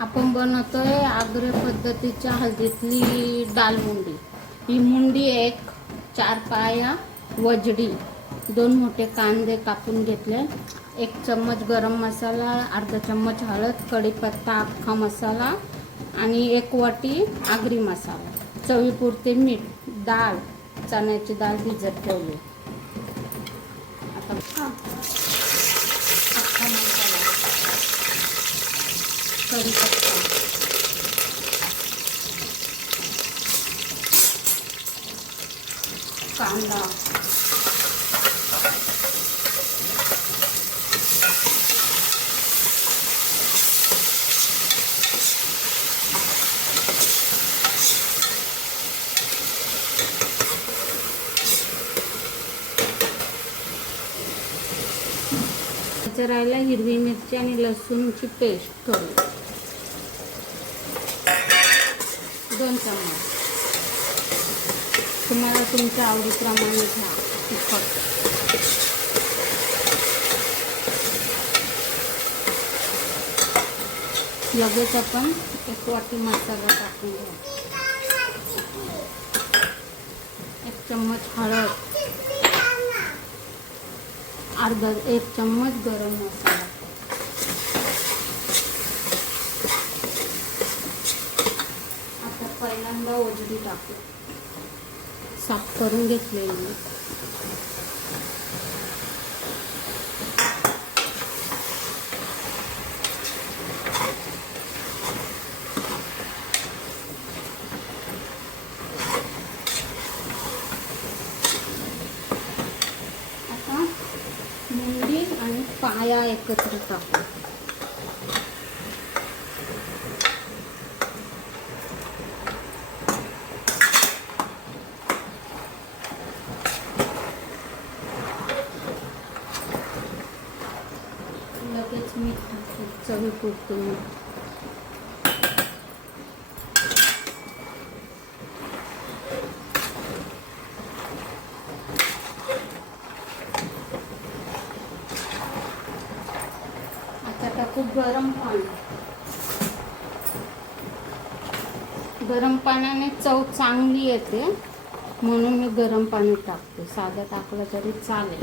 आपण बनवतोय आग्रे पद्धतीच्या हळदीतली डाल मुंडी. ही मुंडी एक चार पाया वजडी. दोन मोठे कांदे कापून घेतले. एक चम्मच गरम मसाला अर्धा चम्मच हळद कढीपत्ता अख्खा मसाला आणि एक वाटी आगरी मसाला. चवीपुरते मीठ डाळ चण्याची डाळ भिजत ठेवली. आता अख्खा मसाला कढीपत्ता कांदा. राहिला हिरवी मिरची आणि लसूणची पेस्ट करू. दोन चम्मच तुम्हाला तुमच्या आवडीप्रमाणे घ्या तिखट. लगेच आपण एक वाटी मसाला टाकून घ्या. एक चम्मच हळद. अर्धा एक चम्मच गरम मसाला आता पहिल्यांदा ओजडी टाकू. साफ करून घेतलेली आता मुंडी आणि पाया एकत्र टाकू लगेच मीठ चवी पुरतो. मी आता टाकू गरम पाणी. गरम पाण्याने चव चांगली येते म्हणून मी गरम पाणी टाकते. साधं टाकलं तरी चालेल.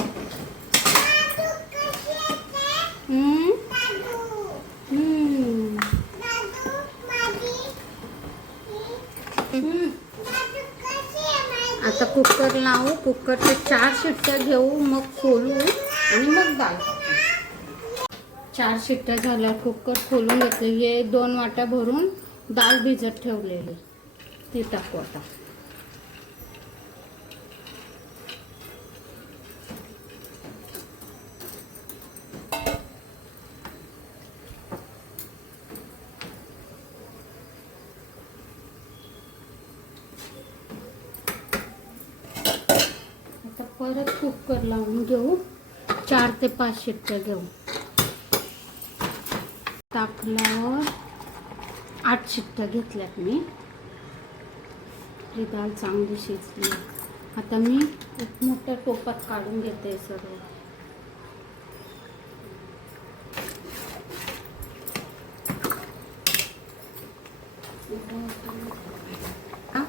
आता कुकर लावू. कुकरच्या चार शिट्ट्या घेऊ मग खोलू आणि मग दाल. चार शिट्ट्या झाल्या कुकर खोलून घेतले. हे दोन वाट्या भरून डाळ भिजत ठेवलेली. ती टाकू आता आता परत कुकर लावून घेऊ. चार ते पाच शिट्ट्या घेऊ. टाकल्यावर आठ शिट्ट्या घेतल्यात मी. ही डाळ चांगली शिजली. आता मी एक मोठ्या टोपात काढून घेते सर्व हा?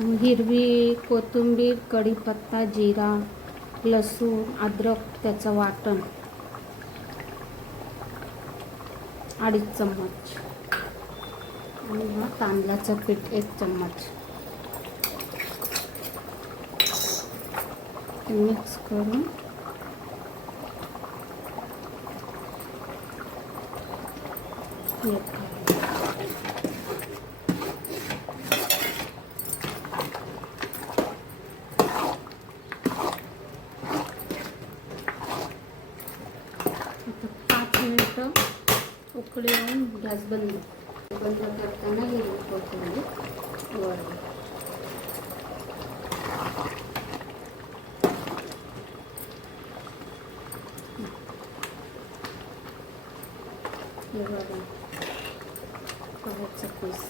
हिरवी कोथिंबीर कढीपत्ता जिरा लसूण अद्रक त्याचं वाटण. अडीच चम्मच. आणि हा तांदळाचं पीठ एक चम्मच. मिक्स करून हे కుక్కలు హస్బెండ్ హస్బెండ్లో కట్టకన్నా ఇరిగిపోతుంది ఇవ్వాలి పీస్